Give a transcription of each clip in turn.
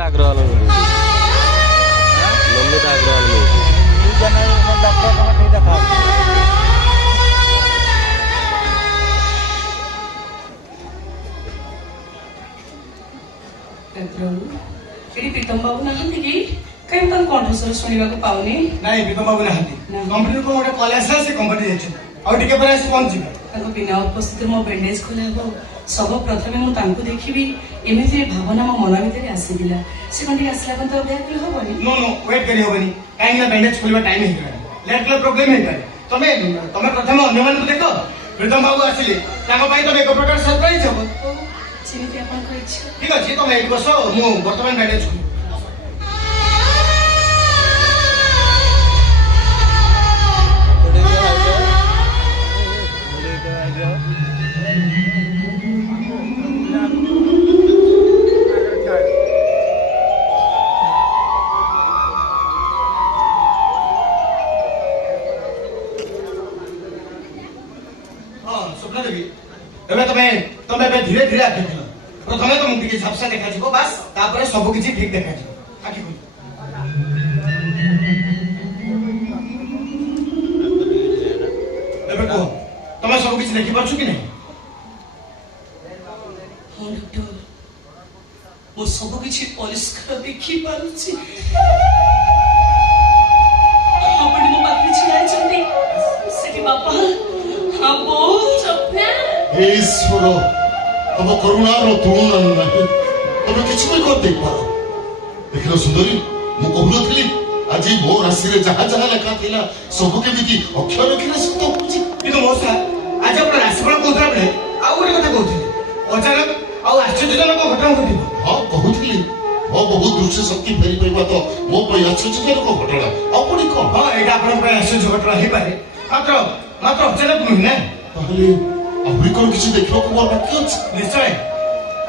अग्रवाल नमिता प्रीतम बाबू नहांती कि कहीं तक कंठस्वर शुणा पाऊनी नहीं प्रीतम बाबू नहांती कंपनी को गोटे कॉल आसला से कंपनी जाइछन आ टिके पर आसी पहुंची ताको बिना उपस्थित मो बैंडेज खोला हो सब प्रथमे मु तांको देखिबी एमिति भावना मो मन भितर आसीदिला से कंटी आसला कोन तो ब्याकल होबनी नो नो वेट करी होबनी काहे ना बैंडेज खोलवा टाइम हे गला लेट क्लब प्रॉब्लम हे पारे तमे तमे प्रथमे अन्य मान देखो प्रीतम बाबू आसीले ताको पई तमे एक प्रकार सरप्राइज हो चिनिते अपन को इच्छा ठीक अछि तमे एक बसो मु वर्तमान बैंडेज खोल धीरे धीरे आखि खोल प्रथमे तो मुंडी के झपसा देखा जिवो बस तापर सब किछि ठीक देखा जिवो आखि खोल एबे को तमे सब किछि देखि परछु कि नहीं हां डॉक्टर वो सब किछि परिष्कार देखि पारुछि आपण मो बाकी छिला जंदी सेठी बापा हां बहुत सपना ईश्वर तब करुणार तुलना नहीं तब किसी भी कर देख पार देख सुंदरी मु कहूली आज मो राशि जहाँ जहाँ लेखा था सब केमी अक्षर अक्षर शब्द होची किंतु मौसा आज अपन राशिफल कहूला बेले आउ गोटे कथा कहूथि अचानक आउ आश्चर्यजनक घटना घटिबो हाँ कहूली मो बहुत दृश्य शक्ति फेरी पाइबा तो मो पई आश्चर्यजनक घटना आ पुणी कौन हाँ एटा अपन पई आश्चर्य घटना हे पारे मात्र मात्र अचानक नुहि ना ताहले आहुरी कोन किछि देखिबा को मोर बाकी अछि निश्चय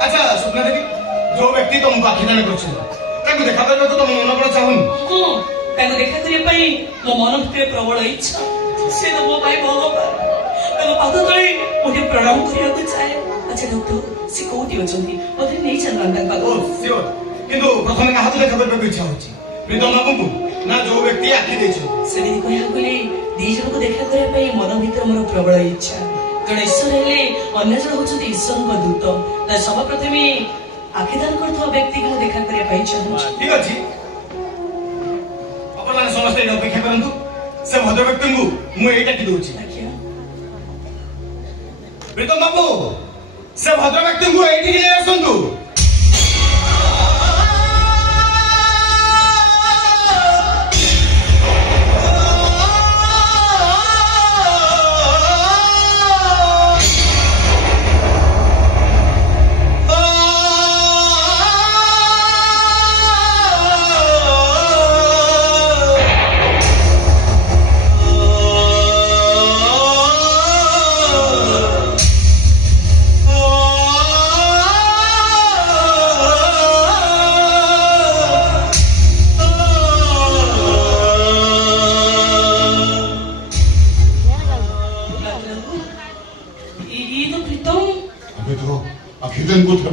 अच्छा स्वप्न देवी जो व्यक्ति तुमको आखिदान करछन ताको देखा करबा तो तुम मन बड़ चाहुन हां ताको देखा करिया पई मो मन भितर प्रबल इच्छा से तो मो भाई भगवान ताको पाद तळे मोटे प्रणाम करिया को चाहे अच्छा डॉक्टर से कोठी अछंती ओथे नै चलन ताका ओ सियोर किंतु प्रथमे काहा देखा करबा इच्छा होची प्रीतम बाबू ना जो व्यक्ति आखि दैछ से कहया बोले दी जन को देखा करिया पई मन भितर मोर प्रबल इच्छा जड़े ईश्वर हेले अन्य जन होचुती ईश्वर को दूत त सब प्रथमे आखिदान करथवा व्यक्ति को देखा करिया पाई चाहू ठीक अछि अपन माने समस्त एटा अपेक्षा करंतु से भद्र व्यक्ति को मु एटा कि दोछि प्रीतम बाबू से भद्र व्यक्ति को एठी कि ले आसंतु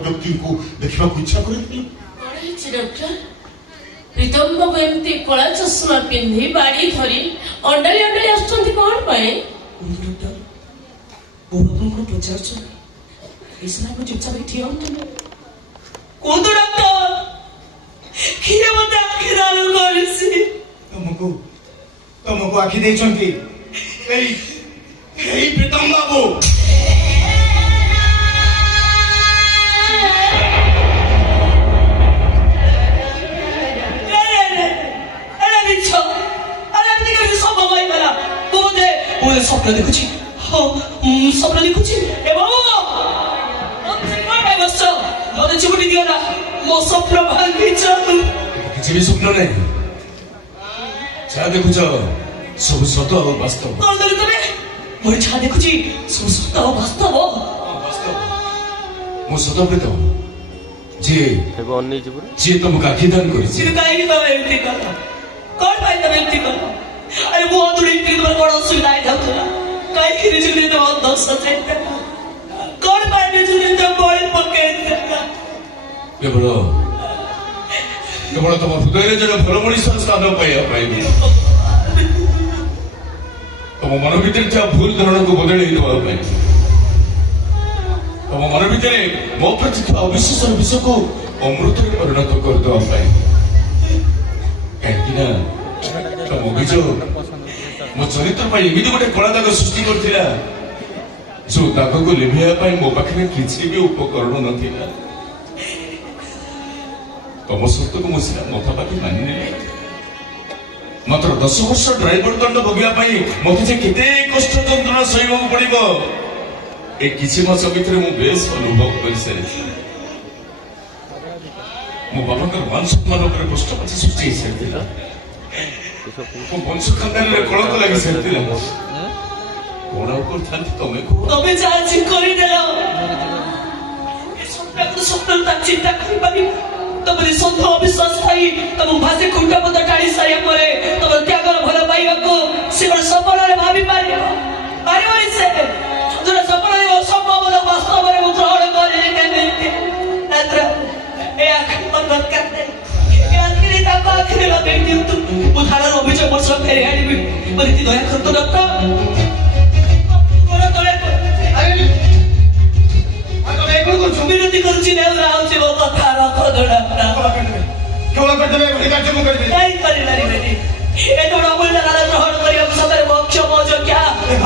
व्यक्ति को देखा इच्छा कर डॉक्टर प्रीतम बाबू एमती कला चश्मा पिंधि बाड़ी धरी अंडाली अंडाली आसुचंती कोन पाए डॉक्टर वो बाबू को पचारछ इसना को चुपचाप बैठी हो तुम कोन तो डॉक्टर किए मते आखिराल करसी तुमको आखि दैछंती एई प्रीतम बाबू स्वप्न देखुची स्वप्न देखुची ए बाबू मत चिमुटी दियो ना मो स्वप्न भांगी किसी भी स्वप्न नहीं देखुच सब सत वास्तव कौन देले तमे मोर छा देखुची सब सत वास्तव मो सत प्रीतम जे जे तुमको आखिदान कर काहे तमे एमती कर कौन पाई तमे एमती कर अरे वो अधूरी इतनी बार कौन सुविधा है था काय खिरी जुने तो बहुत दोस्त है कौन पाई जुने तो बॉल पके ये बोलो କେବଳ ତମ ହୃଦୟରେ ଜଣେ ଭଲ ମଣିଷର ସ୍ଥାନ ପାଇବା ପାଇଁ ତମ ମନ ଭିତରେ ଥିବା ଭୁଲ ଧାରଣାକୁ ବଦଳେଇ ଦେବା ପାଇଁ ତମ ମନ ଭିତରେ ମୋ ପ୍ରତି ଥିବା ଅବିଶ୍ୱାସର ବିଷୟକୁ ଅମୃତରେ ପରିଣତ କରିଦେବା ପାଇଁ କାହିଁକି ନା ତମ ଅଭିଯୋଗ ମୋ ଚରିତ୍ର ପାଇଁ ଏମିତି ଗୋଟେ କଳା ଦାଗ ସୃଷ୍ଟି କରିଥିଲା ଯୋଉ ଦାଗକୁ ଲିଭେଇବା ପାଇଁ ମୋ ପାଖରେ କିଛି ବି ଉପକରଣ ନଥିଲା। ତମ ସତ୍ୟକୁ ମୁଁ ସିନା ମଥାପାତି ମାନିନେଲି ମାତ୍ର 10 ବର୍ଷ ଡ୍ରାଇଭର ଦଣ୍ଡ ଭୋଗିବା ପାଇଁ ମତେ ଯେ କେତେ କଷ୍ଟ ଯନ୍ତ୍ରଣା ସହିବାକୁ ପଡିବ ଏ କିଛି ମାସ ଭିତରେ ମୁଁ ବେଶ ଅନୁଭବ କରିସାରିଛି। ମୋ ବାବାଙ୍କର ମାନ ସମ୍ମାନ ଉପରେ ପ୍ରଶ୍ନବାଚୀ ସୃଷ୍ଟି ହେଇସାରିଥିଲା। ମୋ ବଂଶ ଖାନଦାନରେ କଳଙ୍କ ଲାଗି ସାରିଥିଲା। କଣ ଆଉ କରିଥାନ୍ତି ତମେ କୁହ? ତମେ ଯାହା ଆଜି କରିଦେଲ ଏ ସ୍ୱପ୍ନକୁ ସ୍ୱପ୍ନ ତା ଚିନ୍ତା କରିପାରିବ। ତମର ସନ୍ଥ ଅବିଶ୍ୱାସ ଥାଇ ତମ ଭାଷି ଖୁଣ୍ଟା ପଦ ଟାଣି ସାରିବା ପରେ ତମର ତ୍ୟାଗର ଭଲ ପାଇବାକୁ ସେ ଗୋଟେ ସପନରେ ଭାବି ପାରିବ ପାରିବନି ସେ ଯୋଉଟା ସପନରେ ଅସମ୍ଭବ ବାସ୍ତବରେ ମୁଁ ଗ୍ରହଣ କରିଲି କେମିତି ଏ ଆଖି ଦରକାର ନାହିଁ ଏ ଆଖିରେ ତାଙ୍କ ଆଖିରେ ଲଗେଇ ଦିଅନ୍ତୁ ମୁଁ ଥାନାର ଅଭିଯୋଗ ବର୍ଷ ଫେରି ଆଣିବି ବୋଲି ଦୟା କରନ୍ତୁ ଡକ୍ଟର। ବିରତି କରୁଛି ନେଉରା ହଉଛି ମୋ କଥା ରଖ କ୍ଷମା କରିଦେବେ ଏଭଳି କାର୍ଯ୍ୟ ମୁଁ କରିବି କାହିଁ କରିପାରିବେନି ଏତେ ବଡ଼ ଅମୂଲ୍ୟ ଦାନ ଗ୍ରହଣ କରିବାକୁ ସତରେ ମୋ ଅକ୍ଷମ ଅଯୋଗ୍ୟ। ଦେଖ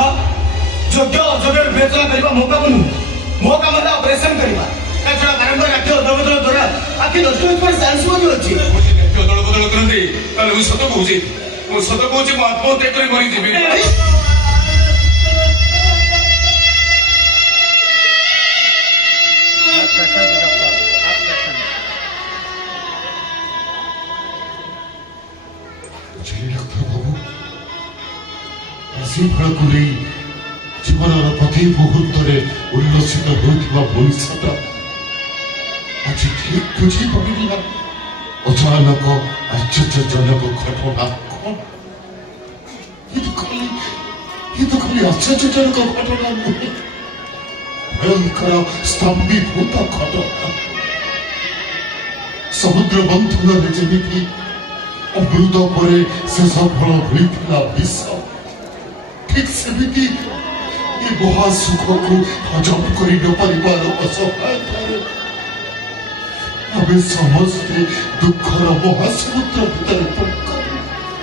ଯୋଗ୍ୟ ଅଯୋଗ୍ୟ ବିବେଚନା କରିବା ମୋ କାମ ନୁହେଁ। ମୋ କାମ ହେଲା ଅପରେସନ କରିବା ତା ଛଡା ବାରମ୍ବାର ରାଜ୍ୟ ଅଦଳବଦଳ ଦ୍ୱାରା ଆଖି ନଷ୍ଟ ହୋଇଥିବାର ଚାନ୍ସ ମଧ୍ୟ ଅଛି। ଦଳ ବଦଳ କରନ୍ତି ତାହେଲେ ମୁଁ ସତ କହୁଛି ମୁଁ ଆତ୍ମହତ୍ୟା କରି ମରିଯିବି। ଫଳକୁ ନେଇ ଜୀବନର ପ୍ରତି ମୁହୂର୍ତ୍ତରେ ଉଲ୍ଲସିତ ହେଉଥିବା ମଣିଷଟା ଆଜି ଠିକ ବୁଝିପାରିଲା ଅଚାନକ ଆଶ୍ଚର୍ଯ୍ୟଜନକ ଘଟଣା କଣ? ଏ ତ ଖାଲି ଆଶ୍ଚର୍ଯ୍ୟଜନକ ଘଟଣା ନୁହେଁ, ଭୟଙ୍କର ସ୍ତମ୍ଭୀଭୂତ ଘଟଣା। ସମୁଦ୍ର ମନ୍ଥନରେ ଯେମିତି ଅମୃତ ପରେ ଶେଷ ଫଳ ମିଳିଥିଲା ବିଷ, ଠିକ ସେମିତି ଏ ମହାସୁଖକୁ ହଜମ କରି ନ ପାରିବାର ଅସହାୟତାରେ ଆମେ ସମସ୍ତେ ଦୁଃଖର ମହାসমୁଦ୍ର ଭିତରେ ପକା